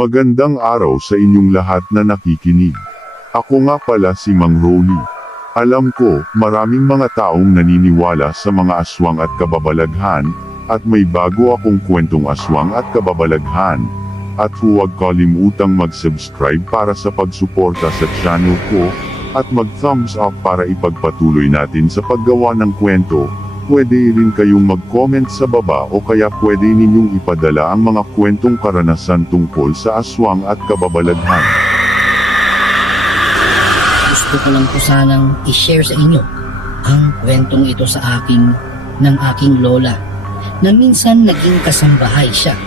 Magandang araw sa inyong lahat na nakikinig. Ako nga pala si Mang Rolly. Alam ko, maraming mga taong naniniwala sa mga aswang at kababalaghan, at may bago akong kwentong aswang at kababalaghan. At huwag kalimutang mag-subscribe para sa pagsuporta sa channel ko, at mag-thumbs up para ipagpatuloy natin sa paggawa ng kwento. Pwede rin kayong mag-comment sa baba o kaya pwede ninyong ipadala ang mga kwentong karanasan tungkol sa aswang at kababalaghan. Gusto ko lang po sanang i-share sa inyo ang kwentong ito sa akin ng aking lola na minsan naging kasambahay siya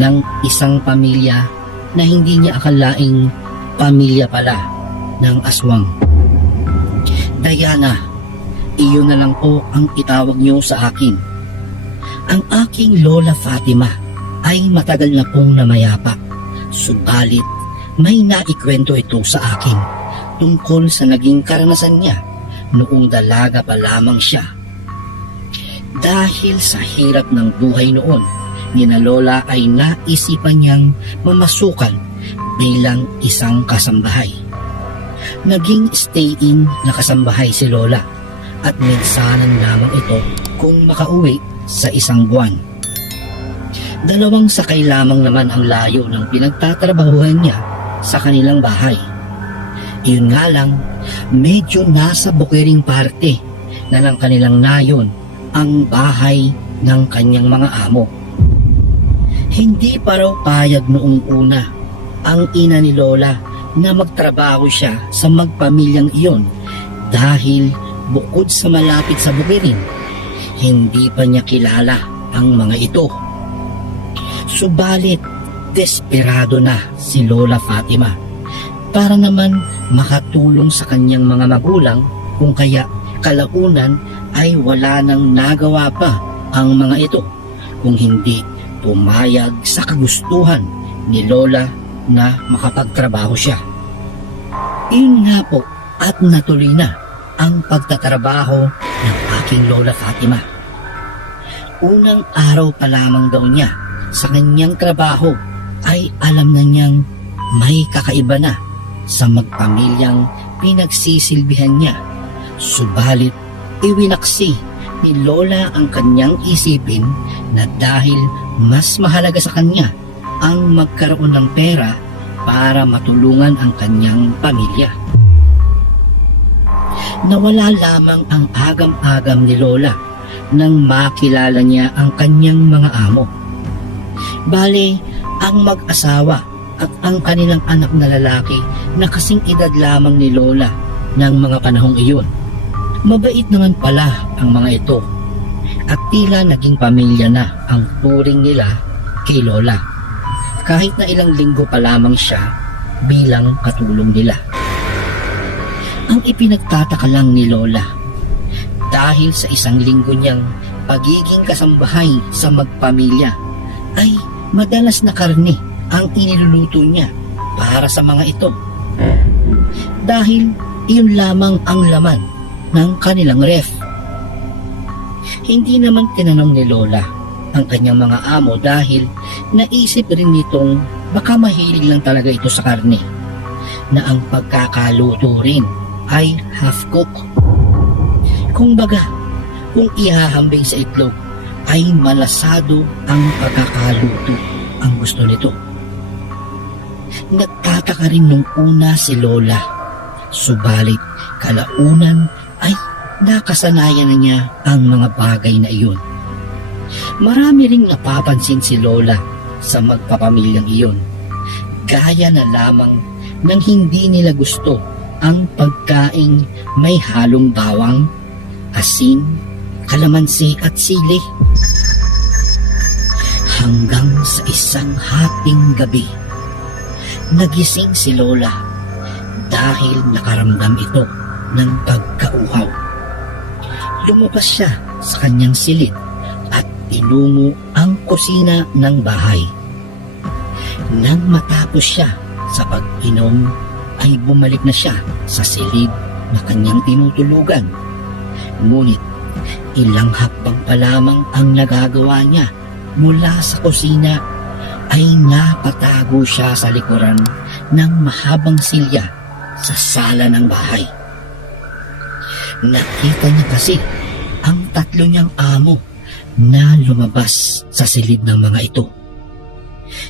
ng isang pamilya na hindi niya akalaing pamilya pala ng aswang. Diana, iyon na lang po ang itawag niyo sa akin. Ang aking lola Fatima ay matagal na pong namayapa. Subalit, may naikwento ito sa akin tungkol sa naging karanasan niya noong dalaga pa lamang siya. Dahil sa hirap ng buhay noon, ni na Lola ay naisipan niyang mamasukan bilang isang kasambahay. Naging stay-in na kasambahay si Lola at minsanan lamang ito kung makauwi sa isang buwan. Dalawang sakay lamang naman ang layo ng pinagtatrabahuhan niya sa kanilang bahay. Iyon nga lang, medyo nasa bukiring parte na ng kanilang nayon ang bahay ng kanyang mga amo. Hindi pa raw payag noong una ang ina ni Lola na magtrabaho siya sa magpamilyang iyon dahil bukod sa malapit sa bukirin, hindi pa niya kilala ang mga ito. Subalit, desperado na si Lola Fatima para naman makatulong sa kanyang mga magulang kung kaya kalaunan ay wala nang nagawa pa ang mga ito kung hindi pumayag sa kagustuhan ni Lola na makapagtrabaho siya. Iyon nga po at natuloy na ang pagtatrabaho ng aking Lola Fatima. Unang araw pa lamang daw niya sa kanyang trabaho ay alam na niyang may kakaiba na sa magpamilyang pinagsisilbihan niya. Subalit, iwinaksi ni Lola ang kanyang isipin na dahil mas mahalaga sa kanya ang magkaroon ng pera para matulungan ang kanyang pamilya. Nawala lamang ang agam-agam ni Lola nang makilala niya ang kanyang mga amo. Bale, ang mag-asawa at ang kanilang anak na lalaki na kasing edad lamang ni Lola ng mga panahong iyon. Mabait naman pala ang mga ito at tila naging pamilya na ang turing nila kay Lola. Kahit na ilang linggo pa lamang siya bilang katulong nila. Ang ipinagtataka lang ni Lola dahil sa isang linggo niyang pagiging kasambahay sa magpamilya ay madalas na karne ang iniluluto niya para sa mga ito. Dahil iyon lamang ang laman ng kanilang ref. Hindi naman tinanong ni Lola ang kanyang mga amo dahil naisip rin nitong baka mahilig lang talaga ito sa karne na ang pagkakaluto rin ay half cook. Kung baga, kung ihahambing sa itlog ay malasado ang pagkakaluto ang gusto nito. Nagtataka rin nung una si Lola. Subalit, kalaunan ay nakasanayan na niya ang mga bagay na iyon. Marami ring napapansin si Lola sa magpapamilyang iyon. Gaya na lamang nang hindi nila gusto ang pagkaing may halong bawang, asin, kalamansi at sili. Hanggang sa isang hating gabi, nagising si Lola dahil nakaramdam ito ng pagkauhaw. Lumabas siya sa kanyang silid at tinungo ang kusina ng bahay. Nang matapos siya sa pag-inom ay bumalik na siya sa silid na kanyang tinutulugan. Ngunit ilang hakbang pa lamang ang nagagawa niya mula sa kusina ay napatago siya sa likuran ng mahabang silya sa sala ng bahay. Nakita niya kasi ang tatlo niyang amo na lumabas sa silid ng mga ito.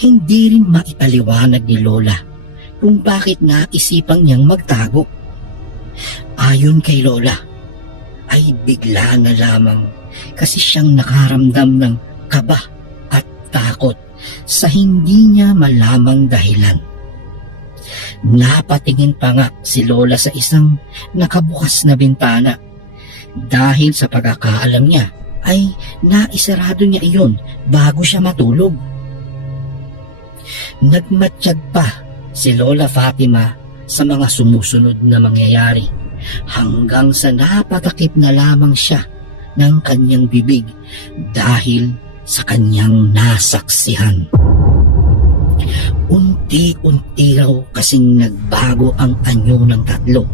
Hindi rin maipaliwanag ni Lola kung bakit naisipang niyang magtago. Ayon kay Lola, ay bigla na lamang kasi siyang nakaramdam ng kaba at takot sa hindi niya malamang dahilan. Napatingin pa nga si Lola sa isang nakabukas na bintana dahil sa pagkakaalam niya ay naisarado niya iyon bago siya matulog. Nagmatsyag pa si Lola Fatima sa mga sumusunod na mangyayari hanggang sa napatakip na lamang siya ng kanyang bibig dahil sa kanyang nasaksihan. Unti-unti raw kasing nagbago ang anyo ng tatlo.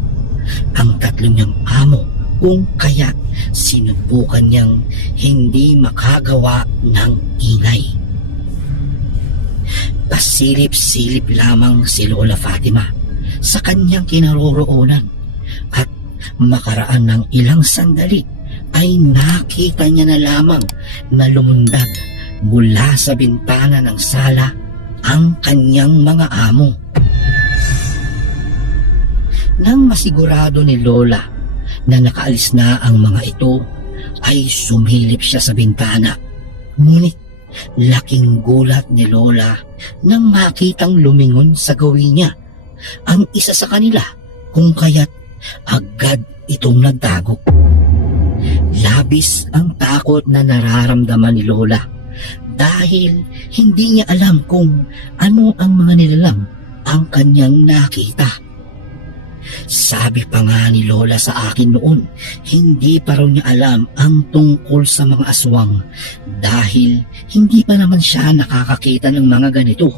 Ang tatlo niyang amo kung kaya sinubukan niyang hindi makagawa ng ingay. Pasilip-silip lamang si Lola Fatima sa kanyang kinaroroonan at makaraan ng ilang sandali ay nakita niya na lamang na lumundag mula sa bintana ng sala ang kanyang mga amo. Nang masigurado ni Lola na nakaalis na ang mga ito, ay sumilip siya sa bintana. Ngunit laking gulat ni Lola nang makitang lumingon sa gawin niya ang isa sa kanila kung kaya't agad itong nagtago. Labis ang takot na nararamdaman ni Lola dahil hindi niya alam kung ano ang mga nilalang ang kanyang nakita. Sabi pa nga ni Lola sa akin noon, hindi pa raw niya alam ang tungkol sa mga aswang dahil hindi pa naman siya nakakakita ng mga ganito.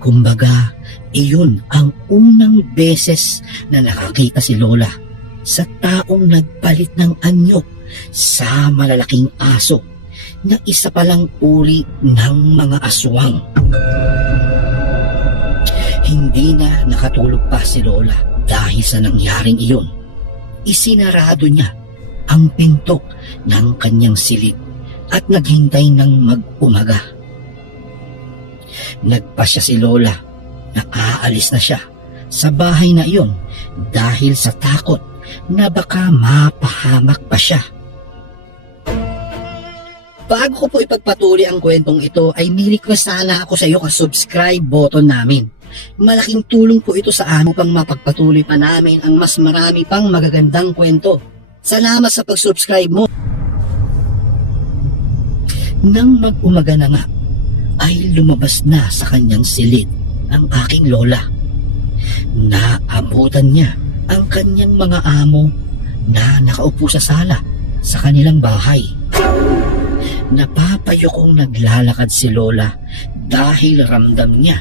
Kumbaga, iyon ang unang beses na nakakita si Lola sa taong nagpalit ng anyo sa malalaking aso na isa palang uri ng mga aswang. Hindi na nakatulog pa si Lola dahil sa nangyaring iyon. Isinarado niya ang pinto ng kanyang silid at naghintay ng mag-umaga. Nagpasya si Lola na aalis na siya sa bahay na iyon dahil sa takot na baka mapahamak pa siya. Bago ko po ipagpatuloy ang kwentong ito ay may sana ako sa iyo ka-subscribe button namin. Malaking tulong po ito sa amin pang mapagpatuloy pa namin ang mas marami pang magagandang kwento. Salamat sa pag-subscribe mo. Nang mag-umaga na nga, ay lumabas na sa kanyang silid ang aking lola. Naabutan niya ang kanyang mga amo na nakaupo sa sala sa kanilang bahay. Napapayokong naglalakad si Lola dahil ramdam niya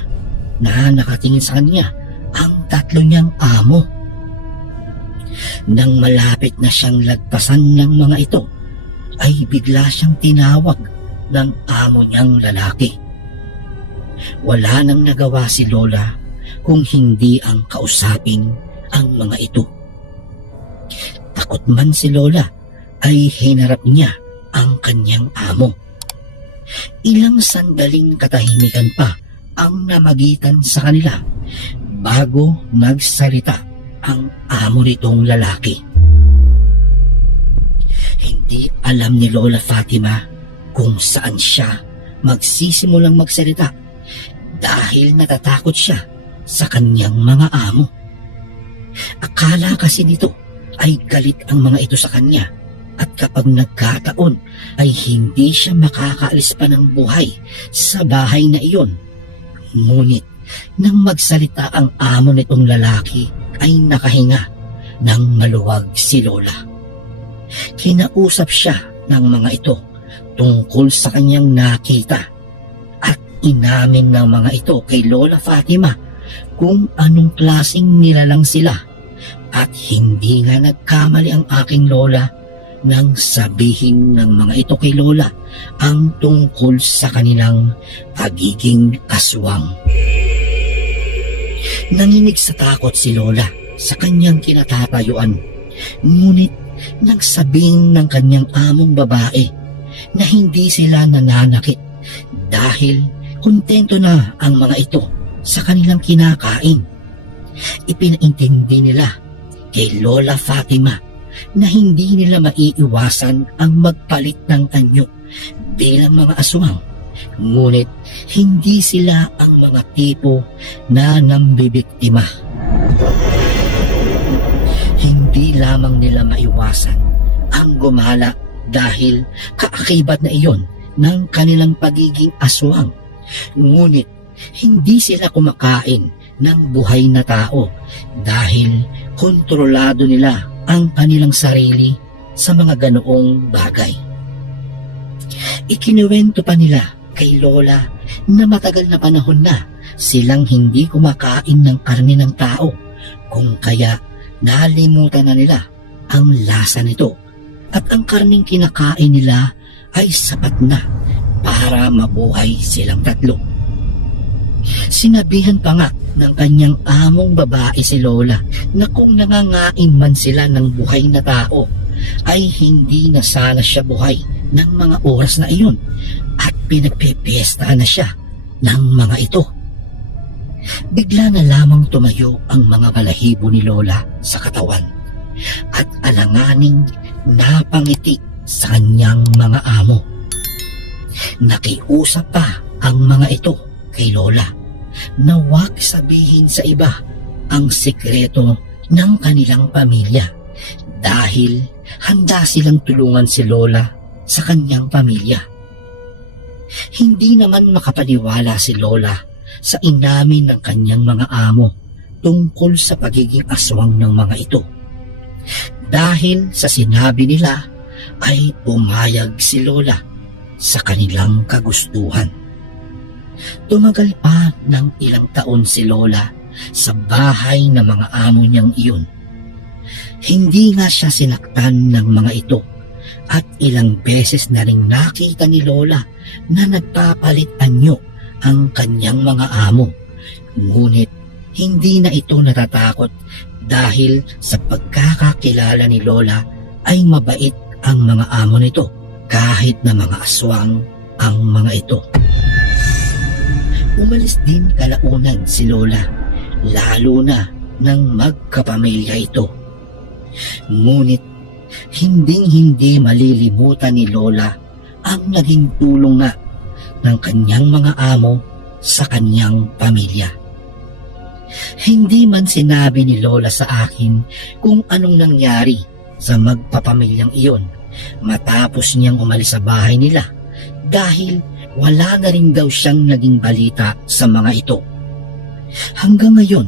na nakatingin sa kanya ang tatlo niyang amo. Nang malapit na siyang lagpasan ng mga ito, ay bigla siyang tinawag ng amo niyang lalaki. Wala nang nagawa si Lola kung hindi ang kausapin ang mga ito. Takot man si Lola ay hinarap niya kanyang amo. Ilang sandaling katahimikan pa ang namagitan sa kanila bago nagsalita ang amo nitong lalaki. Hindi alam ni Lola Fatima kung saan siya magsisimulang magsalita dahil natatakot siya sa kanyang mga amo. Akala kasi nito ay galit ang mga ito sa kanya at kapag nagkataon ay hindi siya makakaalis pa ng buhay sa bahay na iyon. Ngunit nang magsalita ang amo nitong lalaki ay nakahinga ng maluwag si Lola. Kinausap siya ng mga ito tungkol sa kanyang nakita at inamin ng mga ito kay Lola Fatima kung anong klasing nilalang sila at hindi nga nagkamali ang aking lola nang sabihin ng mga ito kay Lola ang tungkol sa kanilang pagiging aswang. Nanginig sa takot si Lola sa kanyang kinatatayuan. Ngunit nang sabihin ng kanyang among babae na hindi sila nananakit dahil kontento na ang mga ito sa kanilang kinakain. Ipinaintindi nila kay Lola Fatima na hindi nila maiiwasan ang magpalit ng anyo bilang mga aswang. Ngunit hindi sila ang mga tipo na nambibiktima. Hindi lamang nila maiwasan ang gumala dahil kaakibat na iyon ng kanilang pagiging aswang. Ngunit hindi sila kumakain ng buhay na tao dahil kontrolado nila ang kanilang sarili sa mga ganoong bagay. Ikinuwento pa nila kay Lola na matagal na panahon na silang hindi kumakain ng karne ng tao kung kaya nalimutan na nila ang lasa nito at ang karning kinakain nila ay sapat na para mabuhay silang tatlo. Sinabihan pa nga ng kanyang among babae si Lola na kung nangangain man sila ng buhay na tao ay hindi na sana siya buhay ng mga oras na iyon at pinagpepiestaan na siya ng mga ito. Bigla na lamang tumayo ang mga balahibo ni Lola sa katawan at alanganing napangiti sa kanyang mga amo. Nakiusap pa ang mga ito kay Lola na huwag sabihin sa iba ang sikreto ng kanilang pamilya dahil handa silang tulungan si Lola sa kanyang pamilya. Hindi naman makapaniwala si Lola sa inamin ng kanyang mga amo tungkol sa pagiging aswang ng mga ito. Dahil sa sinabi nila ay pumayag si Lola sa kanilang kagustuhan. Tumagal pa ng ilang taon si Lola sa bahay ng mga amo niyang iyon. Hindi nga siya sinaktan ng mga ito at ilang beses na rin nakita ni Lola na nagpapalit anyo ang kanyang mga amo. Ngunit hindi na ito natatakot dahil sa pagkakakilala ni Lola ay mabait ang mga amo nito kahit na mga aswang ang mga ito. Umalis din kalaunan si Lola, lalo na nang magkapamilya ito. Ngunit hinding-hindi malilimutan ni Lola ang naging tulong nga ng kanyang mga amo sa kanyang pamilya. Hindi man sinabi ni Lola sa akin kung anong nangyari sa magpapamilyang iyon matapos niyang umalis sa bahay nila dahil wala na rin daw siyang naging balita sa mga ito. Hanggang ngayon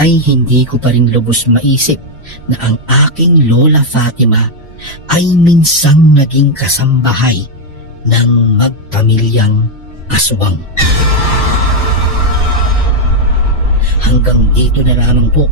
ay hindi ko pa rin lubos maisip na ang aking Lola Fatima ay minsang naging kasambahay ng magpamilyang aswang. Hanggang dito na lamang po